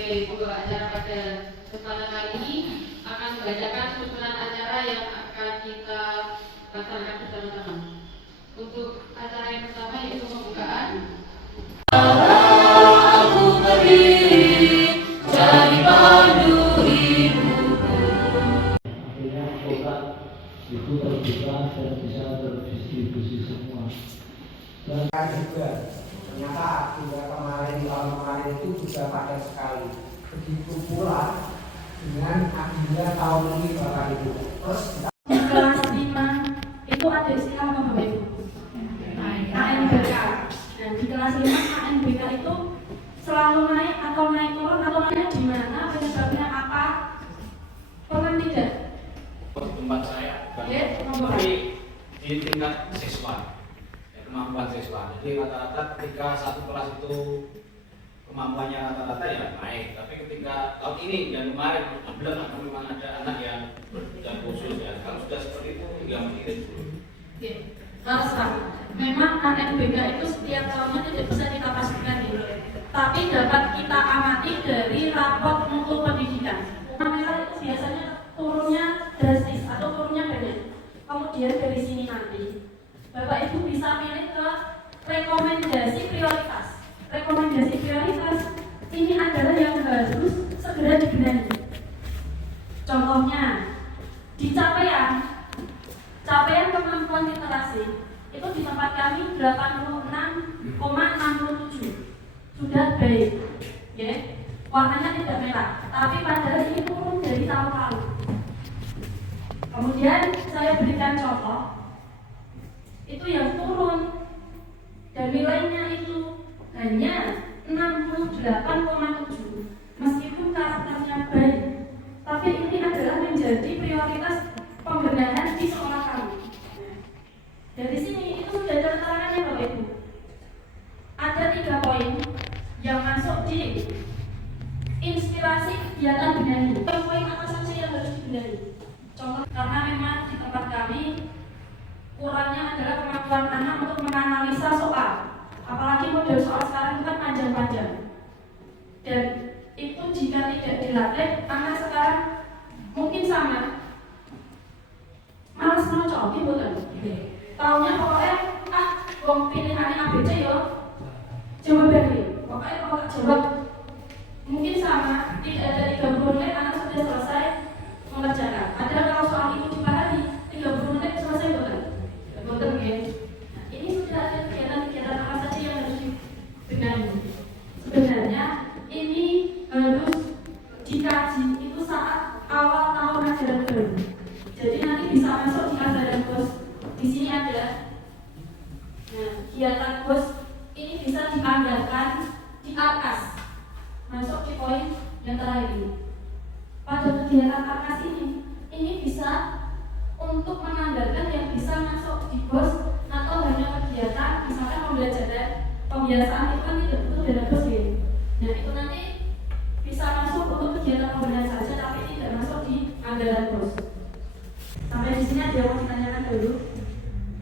sebagai pembawa acara pada kesempatan kali ini akan membacakan susunan acara yang akan kita laksanakan bersama-sama. Untuk acara yang pertama yaitu pembukaan. Aku berdiri dari pandu ibuku. Akhirnya produk itu terbuka dan bisa terdistribusi semua. Dan juga ternyata juga kemarin di tahun kemarin itu juga padat sekali. Begitu pula dengan agenda tahun ini Bapak Ibu. Terus di kelas 5 itu ada istilah apa Bapak Ibu? KNBK. Dan di kelas 5 KNBK itu selalu naik atau naik turun atau naiknya di mana, penyebabnya apa? Pernah tidak? Di tempat saya, tapi di tingkat siswa, kemampuan siswa. Jadi rata-rata ketika satu kelas itu kemampuannya rata-rata ya naik. Tapi ketika tahun ini dan kemarin benar memang ada anak yang berkebutuhan khusus ya. Kalau sudah seperti itu tinggal mengirim dulu. Harus Pak. Memang KNBK itu setiap tahunnya tidak bisa kita pastikan ya. Tapi dapat kita amati dari raport mutu pendidikan. Mereka itu biasanya turunnya drastis atau turunnya banyak. Kemudian dari sini nanti Bapak Ibu bisa pilih ke rekomendasi prioritas. Rekomendasi prioritas ini adalah yang harus segera dibenahi. Contohnya di capaian kemampuan literasi itu di tempat kami 86,67 sudah baik, ya. Warnanya tidak merah, tapi padahal ini turun dari tahun lalu. Kemudian saya berikan contoh, itu yang turun dan nilainya itu hanya 68,7, meskipun karakternya baik, tapi ini adalah menjadi prioritas pembenahan di sekolah kami. Dari sini itu sudah ada keterangannya Bapak Ibu. Ada 3 poin yang masuk di inspirasi kegiatan benahi. Poin apa saja yang harus dibenahi? Contoh, karena memang di tempat kami kurangnya adalah kemampuan anak untuk menganalisa soal. Apalagi model soal sekarang itu kan panjang-panjang. Dan itu jika tidak dilatih, anak sekarang mungkin sama malas mencoba, bukan? Taunya pokoknya wong pilihannya ABC yo, coba beri. Pokoknya kalau jawab mungkin sama, tidak ada 30 menit anak sudah selesai mengerjakan. Padahal kalau soal itu dipahami 30 menit selesai, bukan? Betul ya. Nah, ini sudah ada kegiatan-kegiatan apa saja yang harus dibenahi. Sebenarnya ini harus dikaji itu saat awal tahun ajaran baru. Jadi nanti bisa masuk di ajaran bos. Di sini ada. Nah, kegiatan bos ini bisa dianggarkan di atas. Masuk di poin yang terakhir ini. Pada kegiatan atas ini bisa untuk menganggarkan yang bisa masuk di bos atau hanya kegiatan misalkan pembelajaran pembiasaan itu kan tidak butuh dana bos ya. Nah itu nanti bisa masuk untuk kegiatan pembelajaran saja tapi tidak masuk di anggaran bos. Sampai di sini ada yang mau ditanyakan dulu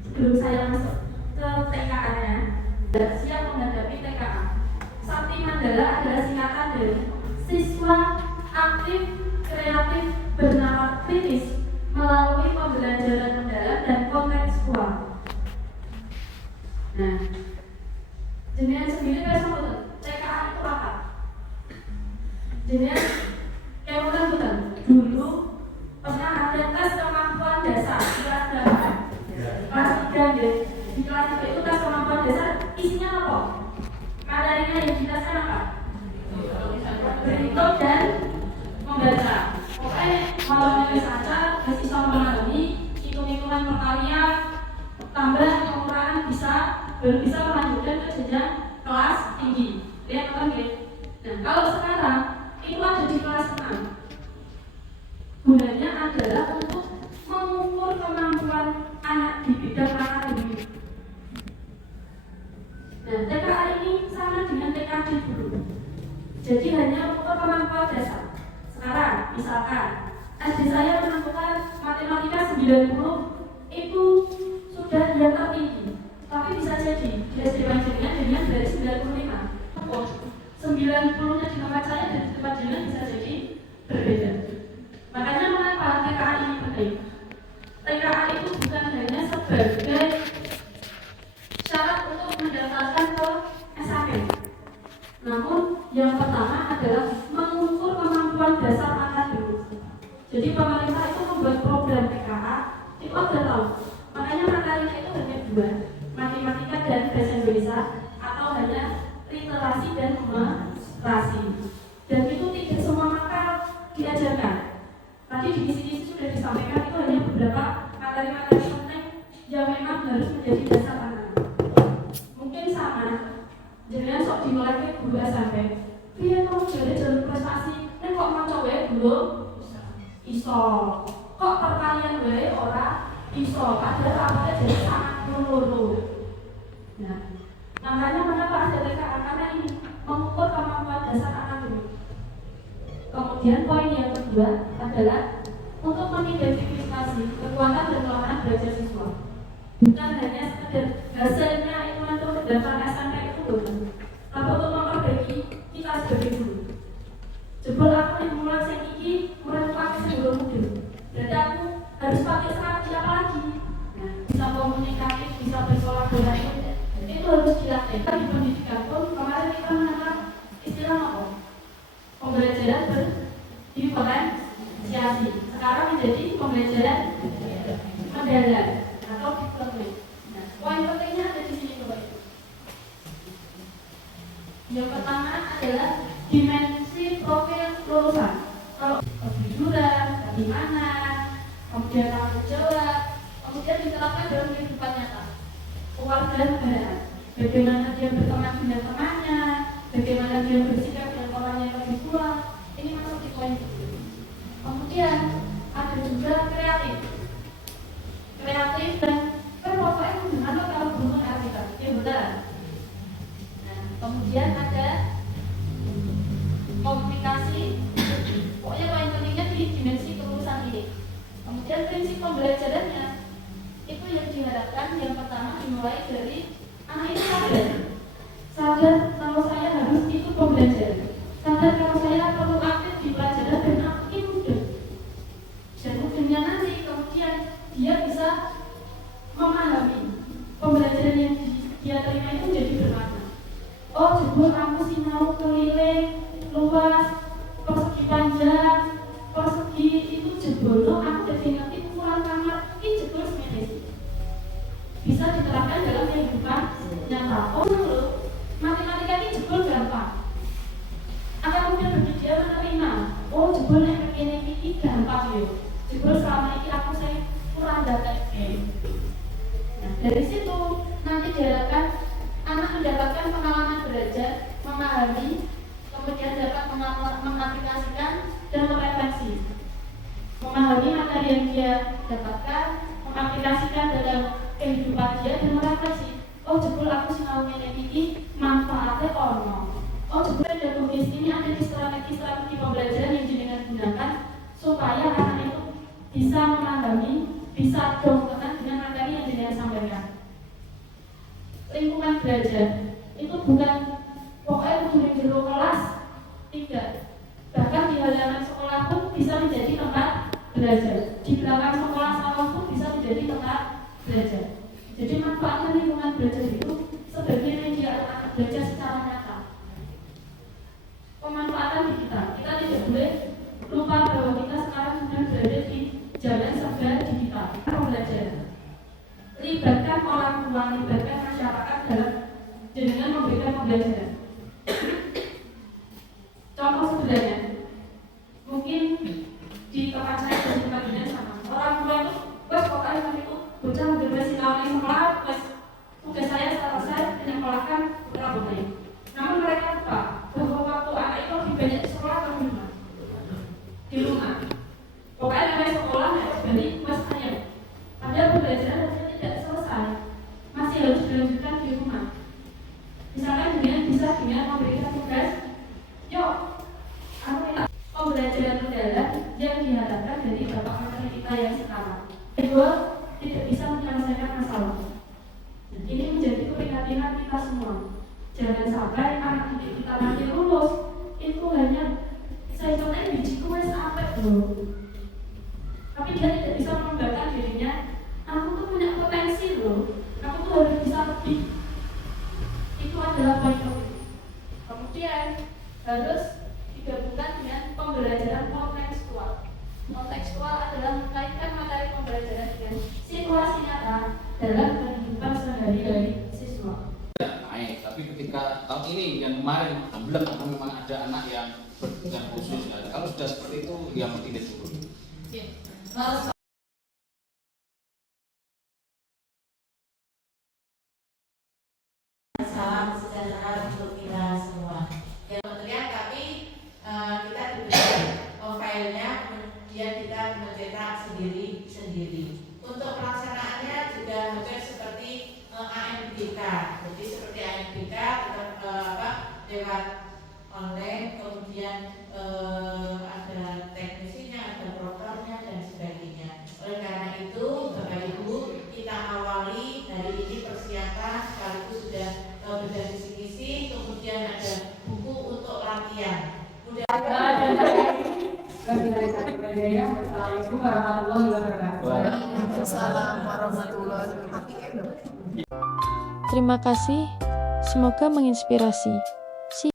sebelum saya masuk ke TKA-nya. Dan siap menghadapi TKA. Sakti Mandala adalah singkatan dari Siswa Aktif Kreatif Bernalar Kritis melalui pembelajaran mendalam dan kontekstual. Nah, jenengan sendiri kan betul. TKA itu apa? Jenengan kayak betul. Dulu pernah ada tes kemampuan dasar di kelas berapa? Kelas 3 ya. Di kelas 3 itu tes kemampuan dasar isinya apa? Materinya yang dijelaskan apa? Berhitung dan membaca. Pokoknya kalau menulis saja masih bisa memahami hitung-hitungan perkalian, tambah pengurangan bisa baru bisa melanjutkan ke jenjang kelas tinggi. Lihat kan ya? Nah kalau sekarang itu ada di kelas 6. Gunanya adalah untuk mengukur kemampuan anak di bidang akademik. Nah, TKA ini sama dengan TKD dulu. Jadi hanya mengukur kemampuan dasar. Sekarang, misalkan adik saya menentukan matematika 90 itu sudah yang tertinggi. Tapi bisa jadi dia dibandingkan dengan dari 95. 90-nya di tempat saya dan di tempat Jadi pemerintah itu membuat program PKA itu ada tahu. Makanya materinya itu hanya dua, matematika dan bahasa Indonesia, atau hanya literasi dan numerasi. Dan itu tidak semua mata diajarkan. Tadi di sini sudah disampaikan itu hanya beberapa materi-materi penting yang memang harus menjadi dasar anak. Mungkin sama, jangan sok dimulai guru SMP. Dia mau jadi jalur prestasi, ini kok mau coba dulu iso. Kok perkalian wae ora iso, padahal rapotnya jadi sangat lulu. Nah, makanya mengapa ada TKA? Karena ini mengukur kemampuan dasar anak ini. Kemudian poin yang kedua adalah untuk mengidentifikasi kekuatan dan kelemahan belajar siswa. Bukan hanya sekedar hasilnya itu untuk daftar SMP itu bukan. Tapi untuk memperbaiki kita sebagai guru. Jebol aku yang mulai saya ini mulai pakai sebelum mungkin. Berarti aku harus pakai strategi apa lagi? Nah, bisa komunikatif, bisa berkolaborasi. Itu harus dilatih. Di pendidikan pun kemarin kita mengenal istilah apa? Pembelajaran berdiferensiasi. Sekarang menjadi pembelajaran mendalam atau diplomat. Nah, poin pentingnya ada di sini Bapak Ibu. Yang pertama adalah dimensi profil lulusan. Kalau kejujuran, keimanan, kemudian tanggung jawab, kemudian diterapkan dalam kehidupan nyata. Keluarga negaraan. Bagaimana dia berteman dengan temannya, bagaimana dia bersikap dengan orang yang lebih tua. Ini masuk di poin itu. Kemudian ada juga kreatif dan pokoknya gimana kalau belum kreatif ya betul. Nah, kemudian ada komunikasi, pokoknya paling pentingnya di dimensi kelulusan ini. Kemudian prinsip pembelajarannya itu yang diharapkan yang pertama dimulai dari anak itu sadar kalau saya harus ikut pembelajaran, sadar kalau saya perlu aktif di pelajaran dan aku ini mudah. Dan mudahnya nanti kemudian dia bisa memahami pembelajaran yang dia terima itu jadi bermakna. Oh, jebol aku sinau keliling luas, persegi panjang, persegi itu jebol. Aku jadi ngerti ukuran kamar ini jebol seperti bisa diterapkan dalam kehidupan nyata. Oh, dulu matematika ini jebol gampang. Akan kemudian bagi dia menerima. Oh, jebol yang begini ini gampang ya. Jebol selama ini aku saya kurang data. Nah, dari situ nanti diharapkan anak mendapatkan pengalaman belajar, memahami, kemudian dapat mengaplikasikan dan merefleksi. Memahami materi yang dia dapatkan, mengaplikasikan dalam kehidupan dia dan merefleksi. Oh, jebol aku sinau ngene iki manfaatnya ono. Oh, jebol ada tugas ini ada di strategi pembelajaran yang jenengan gunakan supaya anak itu bisa memahami, bisa dongketan dengan materi yang jenengan sampaikan. Lingkungan belajar itu bukan pokoknya di jero kelas, tidak. Bahkan di halaman sekolah pun bisa menjadi tempat belajar. Di belakang sekolah sawah pun bisa menjadi tempat belajar. Jadi manfaatnya lingkungan belajar itu sebagai media anak belajar secara nyata. Pemanfaatan digital, kita tidak boleh lupa bahwa kita sekarang sudah berada di jalan serba digital. Pembelajaran, libatkan orang tua, libatkan masyarakat dalam dengan memberikan pembelajaran. Contoh sederhana, mungkin di tempat saya di tempat ini sama orang tua itu, bos pokoknya itu bocah berbasis sinau di sekolah, bos tugas saya selesai menyekolahkan putra putri. Namun mereka lupa bahwa waktu anak itu lebih banyak di sekolah atau di rumah. Di rumah, pokoknya namanya sekolah harus berarti mas ayo. Padahal pembelajaran harusnya tidak selesai, masih harus dilanjutkan di rumah. Misalkan dengan memberikan tugas, yuk, pembelajaran mendalam yang diharapkan dari bapak materi kita yang sekarang. Kedua, tidak bisa menyelesaikan masalah. Ini menjadi keprihatinan kita semua. Jangan sampai anak didik kita nanti lulus itu hanya saya contohnya biji kue sampai loh. Tapi dia tidak bisa mengembangkan dirinya. Aku tuh punya potensi loh. Aku tuh harus bisa lebih. Itu adalah poin penting. Kemudian harus digabungkan dengan pembelajaran kontekstual. Kontekstual adalah mengaitkan materi pembelajaran dengan situasi nyata dalam kehidupan sehari-hari siswa. Naik, tapi ketika tahun ini yang kemarin ambil karena memang ada anak yang berkebutuhan khusus. Nah, kalau sudah seperti itu, ya tidak turun. Salam sejahtera untuk kita semua. Ya kementerian, tapi kita diberikan filenya, kemudian kita mencetak sendiri. Untuk pelaksanaannya juga hampir seperti ANBK. Jadi seperti ANBK kita lewat online, kemudian ada teknisinya, ada prokernya dan sebagainya. Oleh karena itu, Bapak Ibu, kita awali hari ini persiapan sekaligus sudah beda misi-misi, kemudian ada buku untuk latihan. Assalamualaikum warahmatullahi wabarakatuh. Waalaikumsalam warahmatullahi wabarakatuh. Terima kasih, semoga menginspirasi.